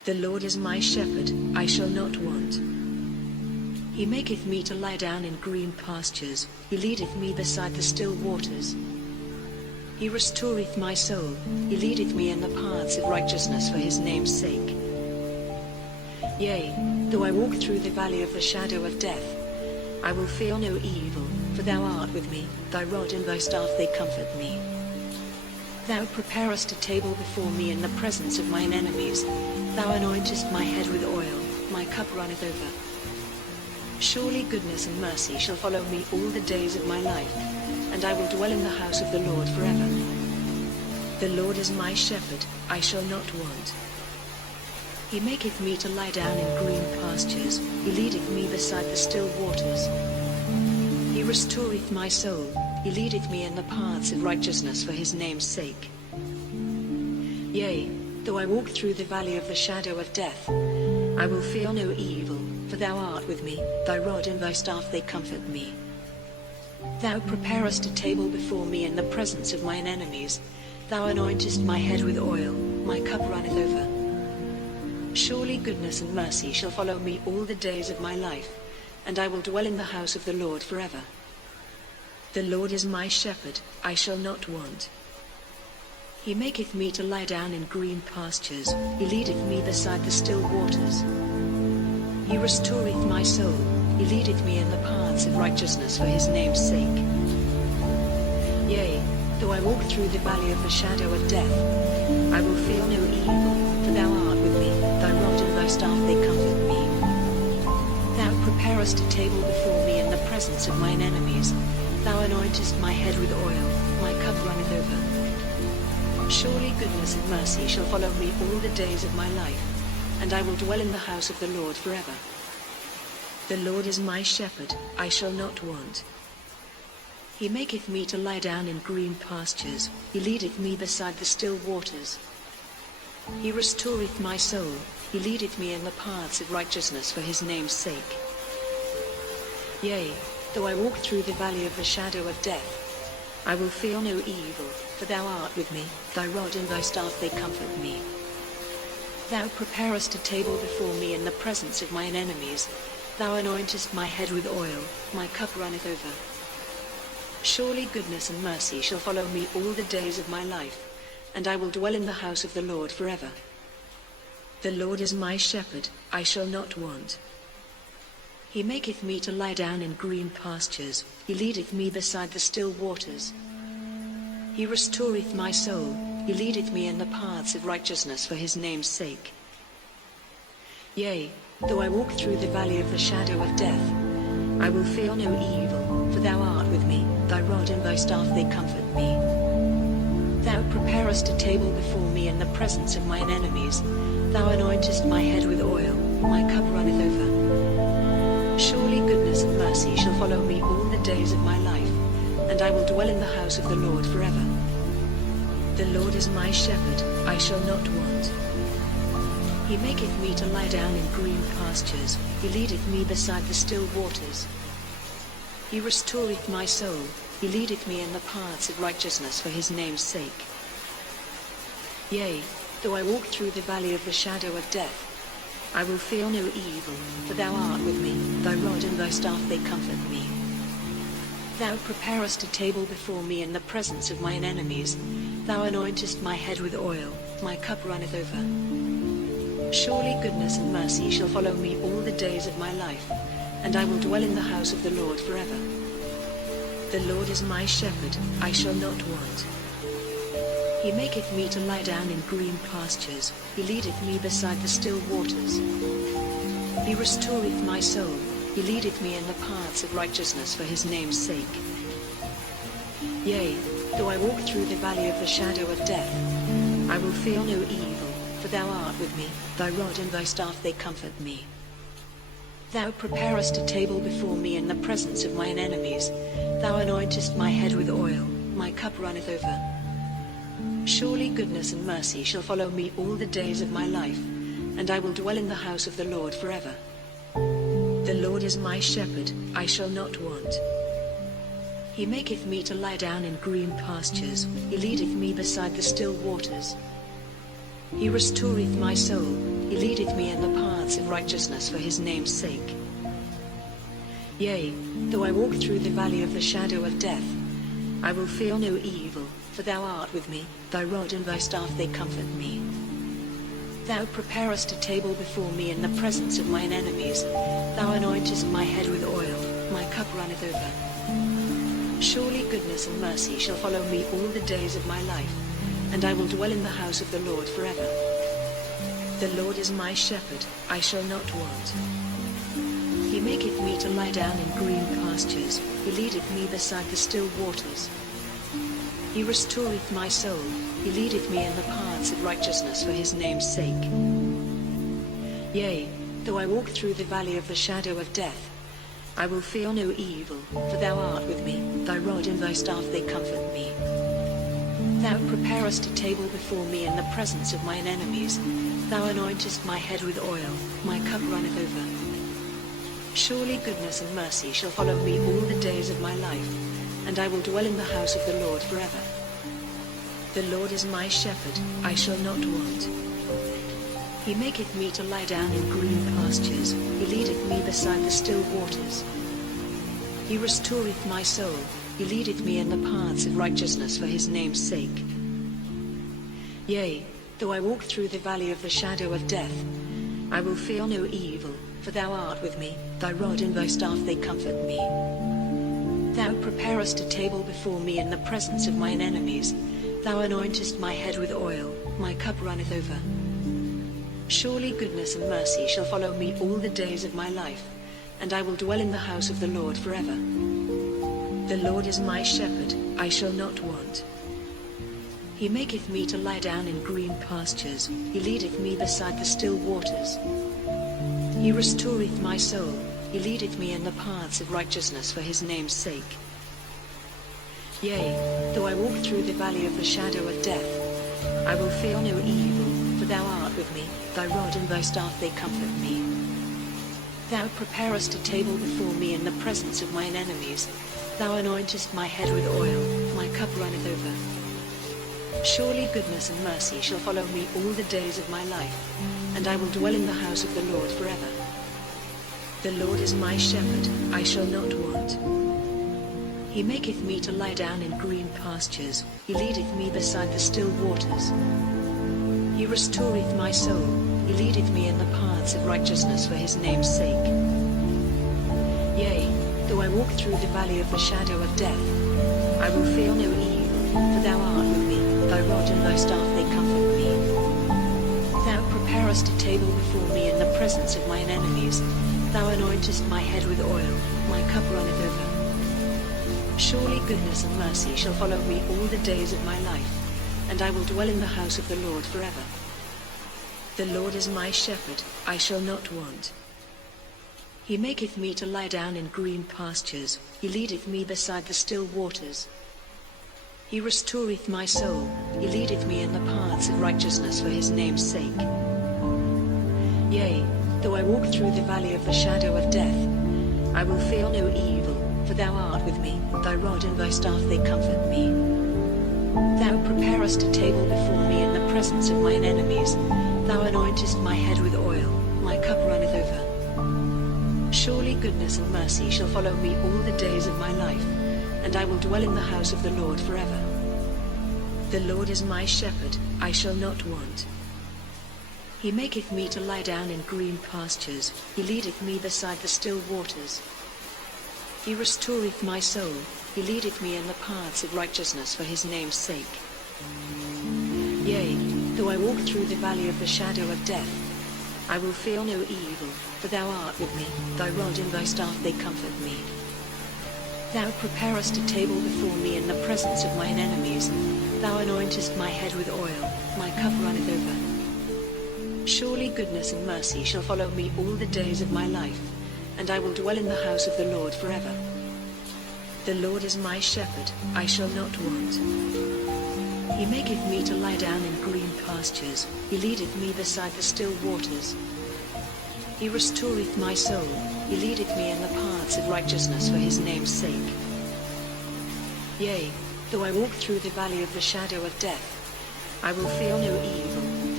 The Lord is my shepherd, I shall not want. He maketh me to lie down in green pastures, he leadeth me beside the still waters. He restoreth my soul, he leadeth me in the paths of righteousness for his name's sake. Yea, though I walk through the valley of the shadow of death, I will fear no evil, for thou art with me, thy rod and thy staff they comfort me. Thou preparest a table before me in the presence of mine enemies. Thou anointest my head with oil, my cup runneth over. Surely goodness and mercy shall follow me all the days of my life, and I will dwell in the house of the Lord forever. The Lord is my shepherd, I shall not want. He maketh me to lie down in green pastures, he leadeth me beside the still waters. He restoreth my soul, he leadeth me in the paths of righteousness for his name's sake. Yea, though I walk through the valley of the shadow of death, I will fear no evil, for thou art with me, thy rod and thy staff they comfort me. Thou preparest a table before me in the presence of mine enemies. Thou anointest my head with oil, my cup runneth over. Surely goodness and mercy shall follow me all the days of my life, and I will dwell in the house of the Lord forever. The Lord is my shepherd, I shall not want. He maketh me to lie down in green pastures, he leadeth me beside the still waters. He restoreth my soul, he leadeth me in the paths of righteousness for his name's sake. Yea, though I walk through the valley of the shadow of death, I will fear no evil, for thou art with me, thy rod and thy staff they comfort me. Thou preparest a table before me in the presence of mine enemies. Thou anointest my head with oil, my cup runneth over. Surely goodness and mercy shall follow me all the days of my life, and I will dwell in the house of the Lord forever. The Lord is my shepherd, I shall not want. He maketh me to lie down in green pastures, he leadeth me beside the still waters. He restoreth my soul, he leadeth me in the paths of righteousness for his name's sake. Yea, though I walk through the valley of the shadow of death, I will fear no evil, for thou art with me, thy rod and thy staff they comfort me. Thou preparest a table before me in the presence of mine enemies. Thou anointest my head with oil, my cup runneth over. Surely goodness and mercy shall follow me all the days of my life, and I will dwell in the house of the Lord forever. The Lord is my shepherd, I shall not want. He maketh me to lie down in green pastures, he leadeth me beside the still waters. He restoreth my soul, he leadeth me in the paths of righteousness for his name's sake. Yea, though I walk through the valley of the shadow of death, I will fear no evil, for thou art with me, thy rod and thy staff they comfort me. Thou preparest a table before me in the presence of mine enemies. Thou anointest my head with oil, my cup runneth over. Surely goodness and mercy shall follow me all the days of my life, and I will dwell in the house of the Lord forever. The Lord is my shepherd, I shall not want. He maketh me to lie down in green pastures, he leadeth me beside the still waters. He restoreth my soul, he leadeth me in the paths of righteousness for his name's sake. Yea, though I walk through the valley of the shadow of death, I will fear no evil, for thou art with me, thy rod and thy staff they comfort me. Thou preparest a table before me in the presence of mine enemies. Thou anointest my head with oil, my cup runneth over. Surely goodness and mercy shall follow me all the days of my life, and I will dwell in the house of the Lord forever. The Lord is my shepherd, I shall not want. He maketh me to lie down in green pastures, he leadeth me beside the still waters. He restoreth my soul, he leadeth me in the paths of righteousness for his name's sake. Yea, though I walk through the valley of the shadow of death, I will fear no evil, for thou art with me, thy rod and thy staff they comfort me. Thou preparest a table before me in the presence of mine enemies. Thou anointest my head with oil, my cup runneth over. Surely goodness and mercy shall follow me all the days of my life, and I will dwell in the house of the Lord forever. The Lord is my shepherd, I shall not want. He maketh me to lie down in green pastures, he leadeth me beside the still waters. He restoreth my soul, he leadeth me in the paths of righteousness for his name's sake. Yea, though I walk through the valley of the shadow of death, I will fear no evil, for thou art with me, thy rod and thy staff they comfort me. Thou preparest a table before me in the presence of mine enemies, thou anointest my head with oil, my cup runneth over. Surely goodness and mercy shall follow me all the days of my life, and I will dwell in the house of the Lord forever. The Lord is my shepherd, I shall not want. He maketh me to lie down in green pastures, he leadeth me beside the still waters. He restoreth my soul, he leadeth me in the paths of righteousness for his name's sake. Yea, though I walk through the valley of the shadow of death, I will fear no evil, for thou art with me, thy rod and thy staff they comfort me. Thou preparest a table before me in the presence of mine enemies, thou anointest my head with oil, my cup runneth over. Surely goodness and mercy shall follow me all the days of my life, and I will dwell in the house of the Lord forever. The Lord is my shepherd, I shall not want. He maketh me to lie down in green pastures, he leadeth me beside the still waters. He restoreth my soul, he leadeth me in the paths of righteousness for his name's sake. Yea, though I walk through the valley of the shadow of death, I will fear no evil, for thou art with me, thy rod and thy staff they comfort me. Thou preparest a table before me in the presence of mine enemies, thou anointest my head with oil, my cup runneth over. Surely goodness and mercy shall follow me all the days of my life, and I will dwell in the house of the Lord forever. The Lord is my shepherd, I shall not want. He maketh me to lie down in green pastures, he leadeth me beside the still waters. He restoreth my soul, he leadeth me in the paths of righteousness for his name's sake. Yea, though I walk through the valley of the shadow of death, I will fear no evil, for thou art with me, thy rod and thy staff they comfort me. Thou preparest a table before me in the presence of mine enemies, thou anointest my head with oil, my cup runneth over. Surely goodness and mercy shall follow me all the days of my life, and I will dwell in the house of the Lord forever. The Lord is my shepherd, I shall not want. He maketh me to lie down in green pastures, he leadeth me beside the still waters. He restoreth my soul, he leadeth me in the paths of righteousness for his name's sake. Yea, though I walk through the valley of the shadow of death, I will fear no evil, for thou art with me, thy rod and thy staff they comfort me. Thou preparest a table before me in the presence of mine enemies, thou anointest my head with oil, my cup runneth over. Surely goodness and mercy shall follow me all the days of my life, and I will dwell in the house of the Lord forever. The Lord is my shepherd, I shall not want. He maketh me to lie down in green pastures, he leadeth me beside the still waters. He restoreth my soul, he leadeth me in the paths of righteousness for his name's sake. Yea, though I walk through the valley of the shadow of death, I will fear no evil, for thou art with me, thy rod and thy staff they comfort me. Thou preparest a table before me in the presence of mine enemies, thou anointest my head with oil, my cup runneth over. Surely goodness and mercy shall follow me all the days of my life, and I will dwell in the house of the Lord forever. The Lord is my shepherd, I shall not want. He maketh me to lie down in green pastures, he leadeth me beside the still waters. He restoreth my soul, he leadeth me in the paths of righteousness for his name's sake. Yea, though I walk through the valley of the shadow of death, I will fear no evil, for thou art with me, thy rod and thy staff they comfort me. Thou preparest a table before me in the presence of mine enemies, thou anointest my head with oil, my cup runneth over. Surely goodness and mercy shall follow me all the days of my life, and I will dwell in the house of the Lord forever. The Lord is my shepherd, I shall not want. He maketh me to lie down in green pastures, he leadeth me beside the still waters. He restoreth my soul, he leadeth me in the paths of righteousness for his name's sake. Yea, though I walk through the valley of the shadow of death, I will fear no evil,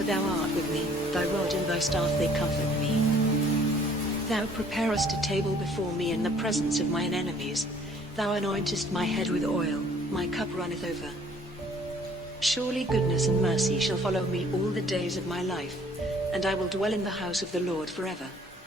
for thou art with me, thy rod and thy staff they comfort me. Thou preparest a table before me in the presence of mine enemies. Thou anointest my head with oil, my cup runneth over. Surely goodness and mercy shall follow me all the days of my life, and I will dwell in the house of the Lord forever.